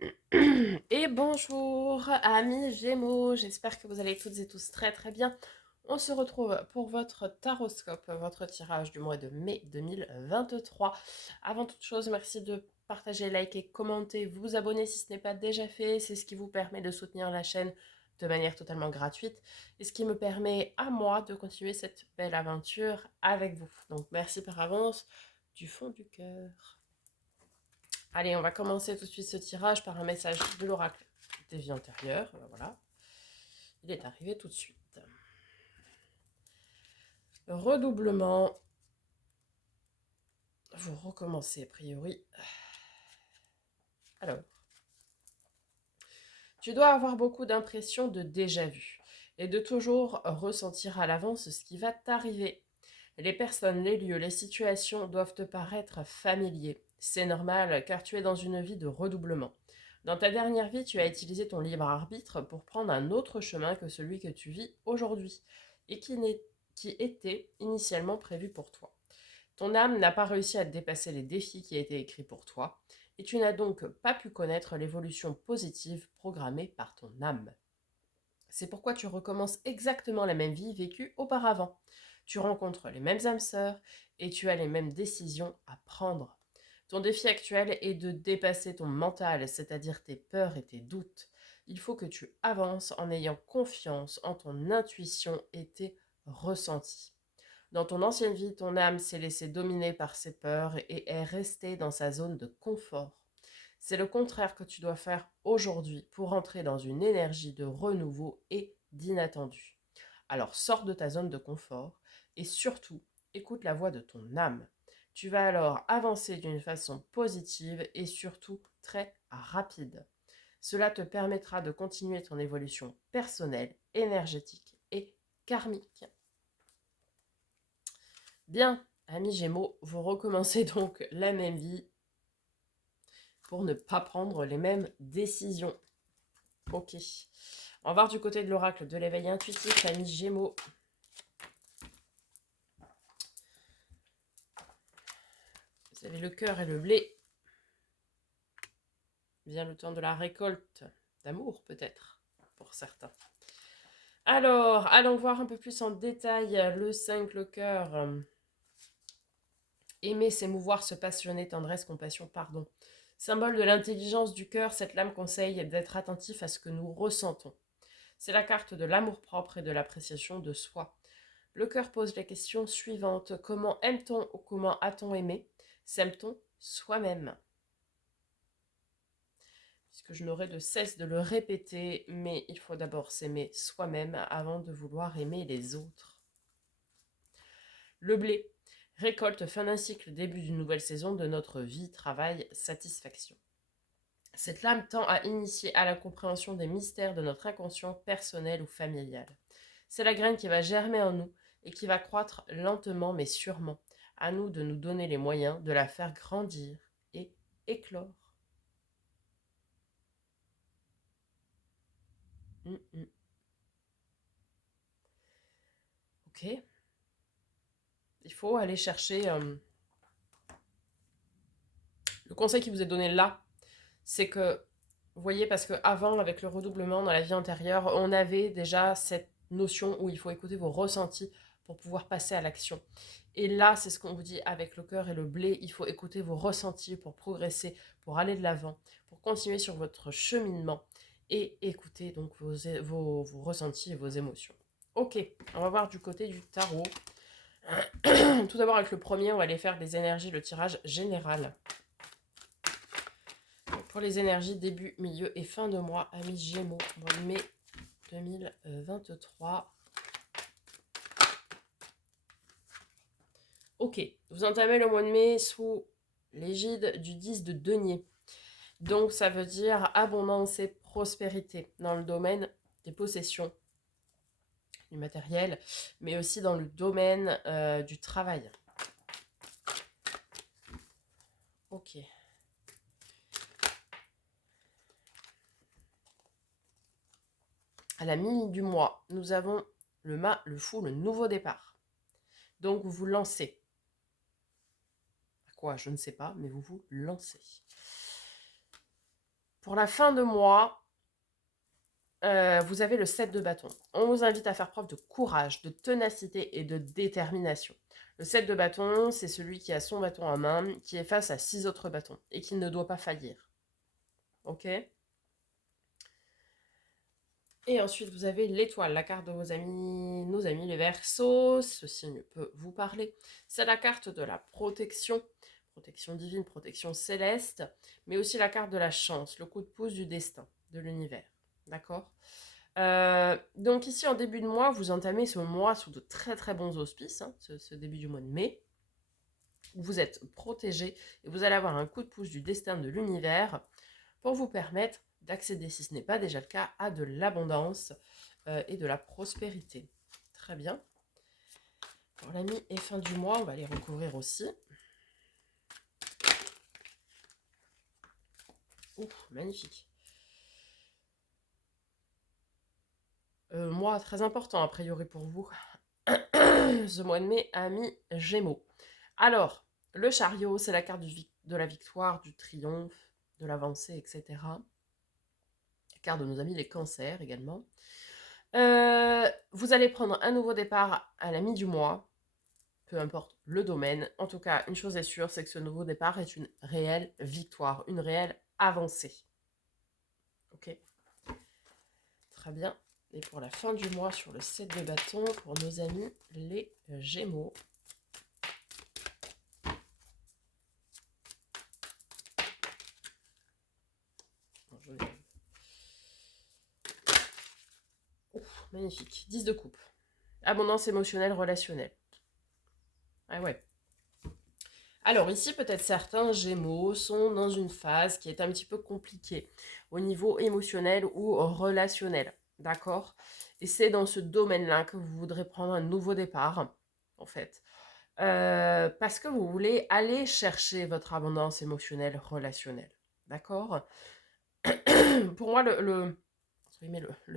Et bonjour amis Gémeaux, j'espère que vous allez toutes et tous très très bien. On se retrouve pour votre taroscope, votre tirage du mois de mai 2023. Avant toute chose, merci de partager, liker, commenter, vous abonner si ce n'est pas déjà fait. C'est ce qui vous permet de soutenir la chaîne de manière totalement gratuite et ce qui me permet à moi de continuer cette belle aventure avec vous. Donc merci par avance du fond du cœur. Allez, on va commencer tout de suite ce tirage par un message de l'oracle des vies antérieures. Voilà, il est arrivé tout de suite. Redoublement. Vous recommencez a priori. Alors, tu dois avoir beaucoup d'impressions de déjà-vu et de toujours ressentir à l'avance ce qui va t'arriver. Les personnes, les lieux, les situations doivent te paraître familiers. C'est normal car tu es dans une vie de redoublement. Dans ta dernière vie, tu as utilisé ton libre arbitre pour prendre un autre chemin que celui que tu vis aujourd'hui et qui était initialement prévu pour toi. Ton âme n'a pas réussi à dépasser les défis qui étaient écrits pour toi et tu n'as donc pas pu connaître l'évolution positive programmée par ton âme. C'est pourquoi tu recommences exactement la même vie vécue auparavant. Tu rencontres les mêmes âmes sœurs et tu as les mêmes décisions à prendre. Ton défi actuel est de dépasser ton mental, c'est-à-dire tes peurs et tes doutes. Il faut que tu avances en ayant confiance en ton intuition et tes ressentis. Dans ton ancienne vie, ton âme s'est laissée dominer par ses peurs et est restée dans sa zone de confort. C'est le contraire que tu dois faire aujourd'hui pour entrer dans une énergie de renouveau et d'inattendu. Alors sors de ta zone de confort et surtout écoute la voix de ton âme. Tu vas alors avancer d'une façon positive et surtout très rapide. Cela te permettra de continuer ton évolution personnelle, énergétique et karmique. Bien, amis Gémeaux, vous recommencez donc la même vie pour ne pas prendre les mêmes décisions. Ok. On va voir du côté de l'oracle de l'éveil intuitif, amis Gémeaux. Vous avez le cœur et le blé. Vient le temps de la récolte d'amour, peut-être, pour certains. Alors, allons voir un peu plus en détail le 5, le cœur. Aimer, s'émouvoir, se passionner, tendresse, compassion, pardon. Symbole de l'intelligence du cœur, cette lame conseille d'être attentif à ce que nous ressentons. C'est la carte de l'amour-propre et de l'appréciation de soi. Le cœur pose la question suivante. Comment aime-t-on ou comment a-t-on aimé? S'aime-t-on soi-même? Puisque je n'aurai de cesse de le répéter, mais il faut d'abord s'aimer soi-même avant de vouloir aimer les autres. Le blé. Récolte, fin d'un cycle, début d'une nouvelle saison de notre vie, travail, satisfaction. Cette lame tend à initier à la compréhension des mystères de notre inconscient personnel ou familial. C'est la graine qui va germer en nous et qui va croître lentement mais sûrement. À nous de nous donner les moyens de la faire grandir et éclore. Ok. Il faut aller chercher. Le conseil qui vous est donné là, c'est que, vous voyez, parce qu'avant, avec le redoublement dans la vie antérieure, on avait déjà cette notion où il faut écouter vos ressentis pour pouvoir passer à l'action. Et là, c'est ce qu'on vous dit avec le cœur et le blé, il faut écouter vos ressentis pour progresser, pour aller de l'avant, pour continuer sur votre cheminement et écouter donc vos ressentis et vos émotions. Ok, on va voir du côté du tarot. Tout d'abord avec le premier, on va aller faire des énergies, le tirage général. Pour les énergies début, milieu et fin de mois, amis Gémeaux, mois de mai 2023. Ok, vous entamez le mois de mai sous l'égide du 10 de denier. Donc ça veut dire abondance et prospérité dans le domaine des possessions, du matériel, mais aussi dans le domaine du travail. Ok. À la mi du mois, nous avons le mât, le fou, le nouveau départ. Donc vous vous lancez. À quoi? Je ne sais pas, mais vous vous lancez. Pour la fin de mois, vous avez le 7 de bâton. On vous invite à faire preuve de courage, de ténacité et de détermination. Le 7 de bâton, c'est celui qui a son bâton en main, qui est face à 6 autres bâtons et qui ne doit pas faillir. Ok? Et ensuite, vous avez l'étoile, la carte de vos amis, nos amis les Verseaux. Ce signe peut vous parler. C'est la carte de la protection, protection divine, protection céleste, mais aussi la carte de la chance, le coup de pouce du destin, de l'univers. D'accord? Donc ici, en début de mois, vous entamez ce mois sous de très très bons auspices, hein, ce début du mois de mai. Vous êtes protégé et vous allez avoir un coup de pouce du destin de l'univers pour vous permettre d'accéder, si ce n'est pas déjà le cas, à de l'abondance et de la prospérité. Très bien. Pour la mi et fin du mois, on va les recouvrir aussi. Ouf, magnifique. Mois très important, a priori, pour vous. Ce mois de mai a mis Gémeaux. Alors, le chariot, c'est la carte de la victoire, du triomphe, de l'avancée, etc. La carte de nos amis les cancers également. Vous allez prendre un nouveau départ à la mi du mois, peu importe le domaine. En tout cas, une chose est sûre, c'est que ce nouveau départ est une réelle victoire, une réelle avancée. Ok, très bien. Et pour la fin du mois, sur le 7 de bâton, pour nos amis les Gémeaux. Ouf, magnifique. 10 de coupe. Abondance émotionnelle, relationnelle. Ah ouais. Alors ici, peut-être certains Gémeaux sont dans une phase qui est un petit peu compliquée au niveau émotionnel ou relationnel. D'accord? Et c'est dans ce domaine-là que vous voudrez prendre un nouveau départ, en fait. Parce que vous voulez aller chercher votre abondance émotionnelle, relationnelle. D'accord? Pour moi, le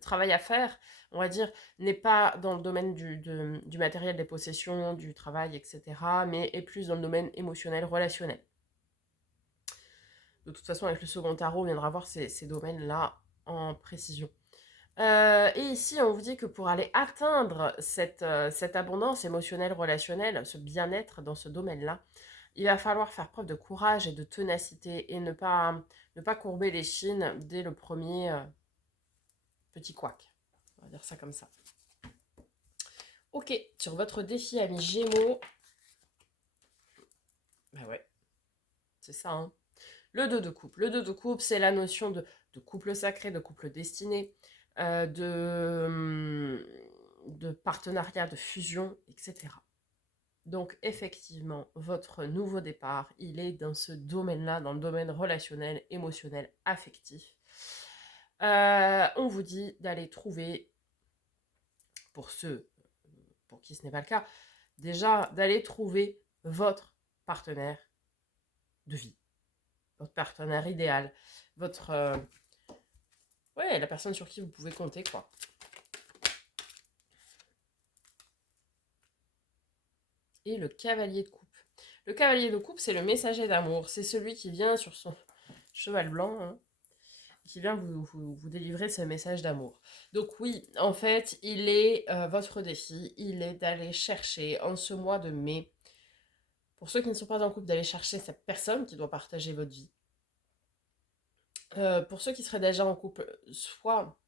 travail à faire, on va dire, n'est pas dans le domaine du matériel, des possessions, du travail, etc., mais est plus dans le domaine émotionnel, relationnel. De toute façon, avec le second tarot, on viendra voir ces domaines-là en précision. Et ici, on vous dit que pour aller atteindre cette abondance émotionnelle, relationnelle, ce bien-être dans ce domaine-là, il va falloir faire preuve de courage et de ténacité et ne pas courber les chines dès le premier petit couac. On va dire ça comme ça. Ok, sur votre défi, ami Gémeaux. Bah ouais, c'est ça, hein. Le 2 de coupe. Le 2 de coupe, c'est la notion de couple sacré, de couple destiné, de partenariat, de fusion, etc. Donc, effectivement, votre nouveau départ, il est dans ce domaine-là, dans le domaine relationnel, émotionnel, affectif. On vous dit d'aller trouver, pour ceux pour qui ce n'est pas le cas, déjà d'aller trouver votre partenaire de vie, votre partenaire idéal, votre... ouais, la personne sur qui vous pouvez compter, quoi. Et le cavalier de coupe. Le cavalier de coupe, c'est le messager d'amour. C'est celui qui vient sur son cheval blanc, hein, qui vient vous délivrer ce message d'amour. Donc oui, en fait, il est votre défi, il est d'aller chercher en ce mois de mai, pour ceux qui ne sont pas en couple, d'aller chercher cette personne qui doit partager votre vie. Pour ceux qui seraient déjà en couple, soit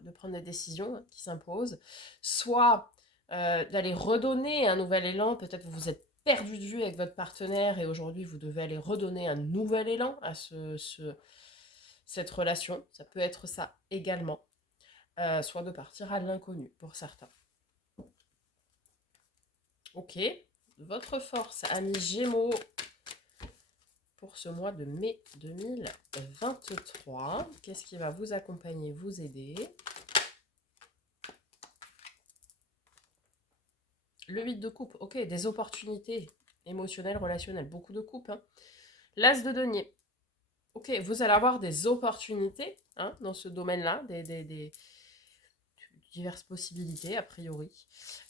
de prendre des décisions qui s'imposent, soit d'aller redonner un nouvel élan. Peut-être vous vous êtes perdu de vue avec votre partenaire et aujourd'hui vous devez aller redonner un nouvel élan à cette relation. Ça peut être ça également. Soit de partir à l'inconnu pour certains. Ok, votre force, ami Gémeaux, pour ce mois de mai 2023. Qu'est-ce qui va vous accompagner, vous aider? Le 8 de coupe, ok, des opportunités émotionnelles, relationnelles, beaucoup de coupes. Hein. L'as de denier, ok, vous allez avoir des opportunités hein, dans ce domaine-là, des diverses possibilités a priori.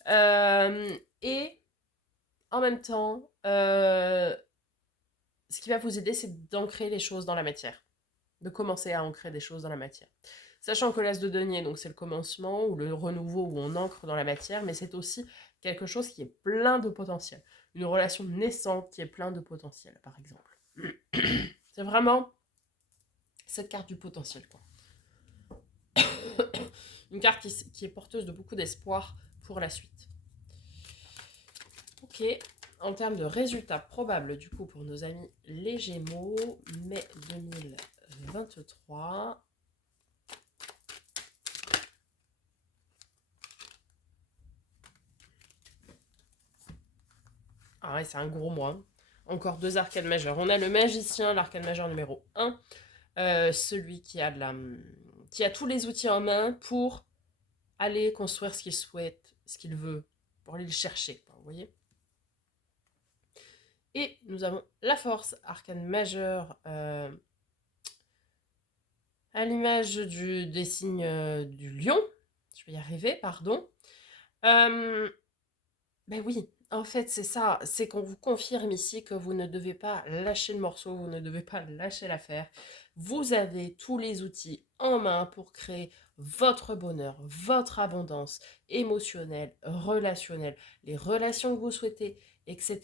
Et en même temps, ce qui va vous aider, c'est d'ancrer les choses dans la matière. de commencer à ancrer des choses dans la matière. Sachant que l'as de denier, donc c'est le commencement ou le renouveau où on ancre dans la matière, mais c'est aussi quelque chose qui est plein de potentiel. Une relation naissante qui est plein de potentiel, par exemple. C'est vraiment cette carte du potentiel, quoi. Une carte qui est porteuse de beaucoup d'espoir pour la suite. Ok, en termes de résultats probables, du coup, pour nos amis les Gémeaux, mai 2023. Ah ouais, c'est un gros mois. Encore 2 arcades majeures. On a le magicien, l'arcade majeur numéro 1, celui qui a tous les outils en main pour aller construire ce qu'il souhaite, ce qu'il veut, pour aller le chercher, vous voyez. Et nous avons la force, arcane majeure, à l'image des signes du lion. Je vais y arriver, pardon. Ben oui, en fait, c'est ça. C'est qu'on vous confirme ici que vous ne devez pas lâcher le morceau, vous ne devez pas lâcher l'affaire. Vous avez tous les outils en main pour créer votre bonheur, votre abondance émotionnelle, relationnelle, les relations que vous souhaitez, etc.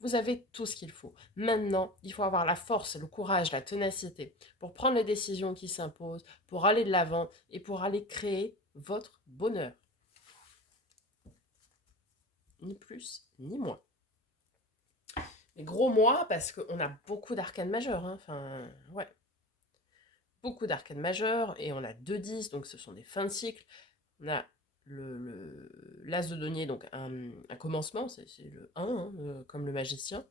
Vous avez tout ce qu'il faut. Maintenant, il faut avoir la force, le courage, la ténacité pour prendre les décisions qui s'imposent, pour aller de l'avant et pour aller créer votre bonheur. Ni plus, ni moins. Mais gros mois, parce qu'on a beaucoup d'arcanes majeures. Hein. Enfin, ouais. Beaucoup d'arcanes majeures, et on a 2-10, donc ce sont des fins de cycle. On a l'as de denier, donc un commencement, c'est le 1, hein, comme le magicien.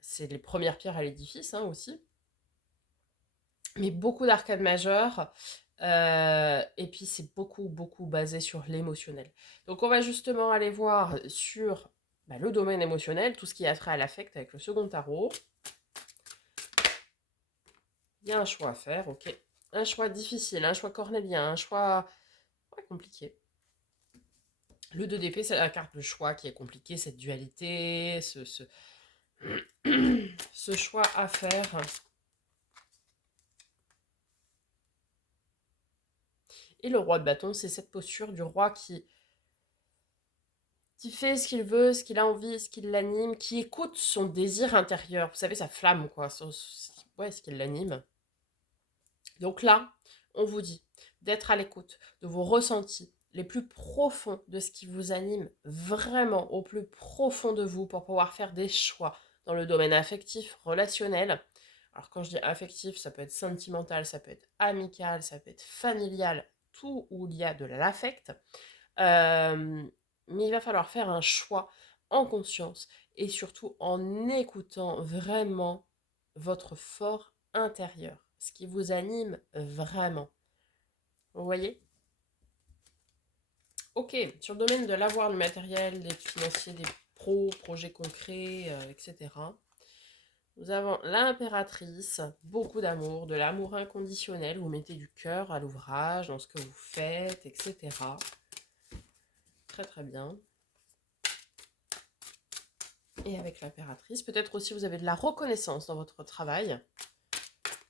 C'est les premières pierres à l'édifice hein, aussi. Mais beaucoup d'arcanes majeures, et puis c'est beaucoup basé sur l'émotionnel. Donc on va justement aller voir sur le domaine émotionnel, tout ce qui a trait à l'affect avec le second tarot. Il y a un choix à faire, ok. Un choix difficile, un choix cornélien, un choix compliqué. Le 2 d'épée, c'est la carte de choix qui est compliquée, cette dualité, ce choix à faire. Et le roi de bâton, c'est cette posture du roi qui fait ce qu'il veut, ce qu'il a envie, ce qui l'anime, qui écoute son désir intérieur. Vous savez, sa flamme, quoi. Ce qui l'anime. Donc là, on vous dit d'être à l'écoute de vos ressentis les plus profonds, de ce qui vous anime vraiment au plus profond de vous pour pouvoir faire des choix dans le domaine affectif, relationnel. Alors quand je dis affectif, ça peut être sentimental, ça peut être amical, ça peut être familial, tout où il y a de l'affect. Mais il va falloir faire un choix en conscience et surtout en écoutant vraiment votre fort intérieur, ce qui vous anime vraiment. Vous voyez? Ok, sur le domaine de l'avoir, du matériel, des financiers, des projets concrets, etc. Nous avons l'impératrice, beaucoup d'amour, de l'amour inconditionnel, vous mettez du cœur à l'ouvrage, dans ce que vous faites, etc. Très très bien. Et avec l'impératrice, peut-être aussi vous avez de la reconnaissance dans votre travail.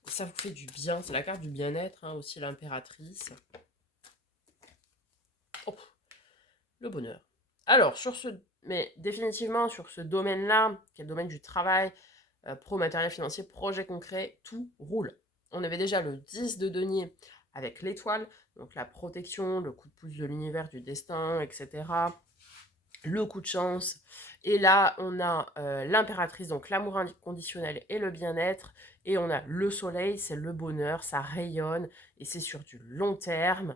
Ça vous fait du bien, c'est la carte du bien-être, hein, aussi l'impératrice. Oh, le bonheur. Alors, mais définitivement sur ce domaine-là, qui est le domaine du travail, pro, matériel financier, projet concret, tout roule. On avait déjà le 10 de denier avec l'étoile, donc la protection, le coup de pouce de l'univers, du destin, etc. Le coup de chance. Et là, on a l'impératrice, donc l'amour inconditionnel et le bien-être. Et on a le soleil, c'est le bonheur, ça rayonne et c'est sur du long terme.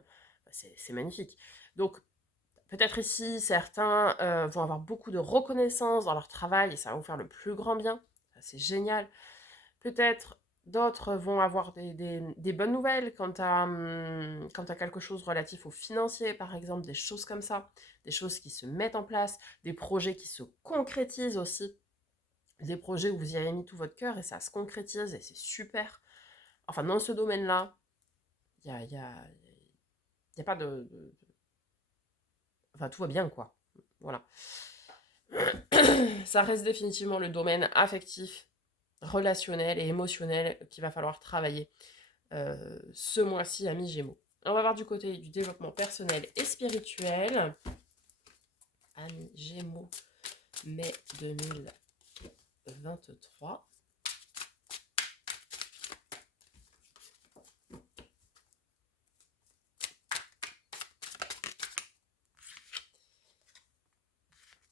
C'est magnifique. Donc, peut-être ici, certains vont avoir beaucoup de reconnaissance dans leur travail et ça va vous faire le plus grand bien. C'est génial. Peut-être d'autres vont avoir des bonnes nouvelles quant à quelque chose relatif au financier, par exemple, des choses comme ça, des choses qui se mettent en place, des projets qui se concrétisent aussi, des projets où vous y avez mis tout votre cœur et ça se concrétise et c'est super. Enfin, dans ce domaine-là, il y a pas Enfin, tout va bien, quoi. Voilà. Ça reste définitivement le domaine affectif, relationnel et émotionnel qu'il va falloir travailler. ce mois-ci, amis Gémeaux. On va voir du côté du développement personnel et spirituel. Amis Gémeaux, mai 2023.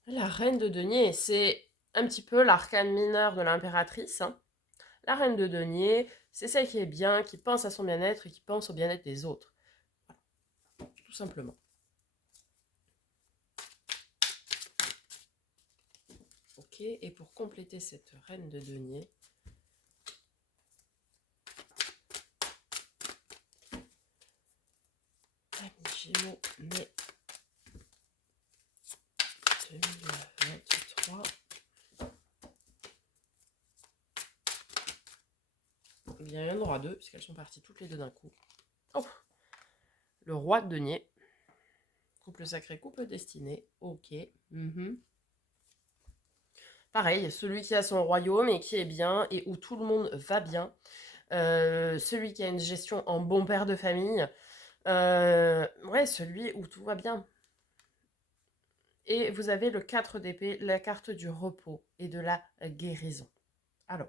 La reine de denier, c'est un petit peu l'arcane mineur de l'impératrice, hein. La reine de denier, c'est celle qui est bien, qui pense à son bien-être et qui pense au bien-être des autres. Voilà. Tout simplement. Ok, et pour compléter cette reine de denier, amis Gémeaux, mai 2023. Il y en aura deux, puisqu'elles sont parties toutes les deux d'un coup. Oh, le roi de denier. Couple sacré, couple destiné. Ok. Pareil, celui qui a son royaume et qui est bien et où tout le monde va bien. Celui qui a une gestion en bon père de famille. Ouais, celui où tout va bien. Et vous avez le 4 d'épée, la carte du repos et de la guérison. Alors,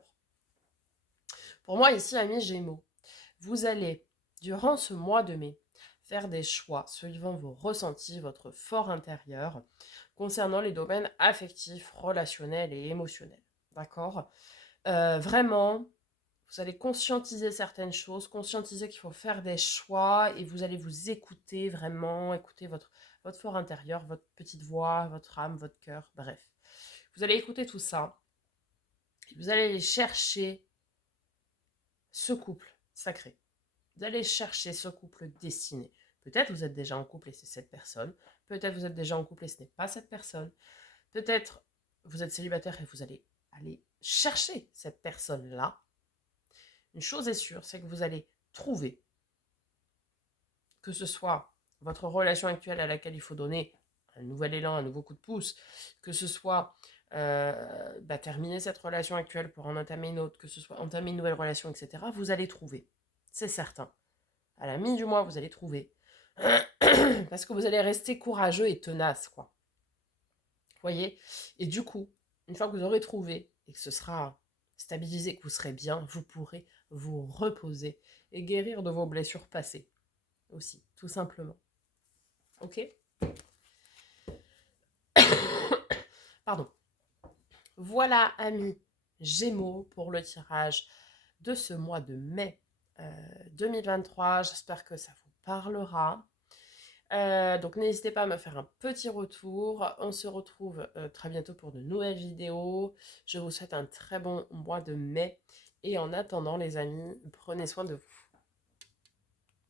pour moi ici, amis Gémeaux, vous allez, durant ce mois de mai, faire des choix suivant vos ressentis, votre fort intérieur, concernant les domaines affectifs, relationnels et émotionnels. D'accord. Vraiment, vous allez conscientiser certaines choses, conscientiser qu'il faut faire des choix et vous allez vous écouter vraiment, écouter votre fort intérieur, votre petite voix, votre âme, votre cœur, bref. Vous allez écouter tout ça et vous allez aller chercher ce couple sacré. Vous allez chercher ce couple destiné. Peut-être vous êtes déjà en couple et c'est cette personne. Peut-être vous êtes déjà en couple et ce n'est pas cette personne. Peut-être vous êtes célibataire et vous allez aller chercher cette personne-là. Une chose est sûre, c'est que vous allez trouver, que ce soit votre relation actuelle à laquelle il faut donner un nouvel élan, un nouveau coup de pouce, que ce soit terminer cette relation actuelle pour en entamer une autre, que ce soit entamer une nouvelle relation, etc., vous allez trouver. C'est certain. À la mi du mois, vous allez trouver. Parce que vous allez rester courageux et tenace, quoi. Vous voyez? Et du coup, une fois que vous aurez trouvé et que ce sera stabilisé, que vous serez bien, vous pourrez vous reposer et guérir de vos blessures passées aussi, tout simplement. Ok? Pardon. Voilà, amis Gémeaux, pour le tirage de ce mois de mai 2023. J'espère que ça vous parlera. Donc n'hésitez pas à me faire un petit retour. On se retrouve très bientôt pour de nouvelles vidéos. Je vous souhaite un très bon mois de mai. Et en attendant, les amis, prenez soin de vous.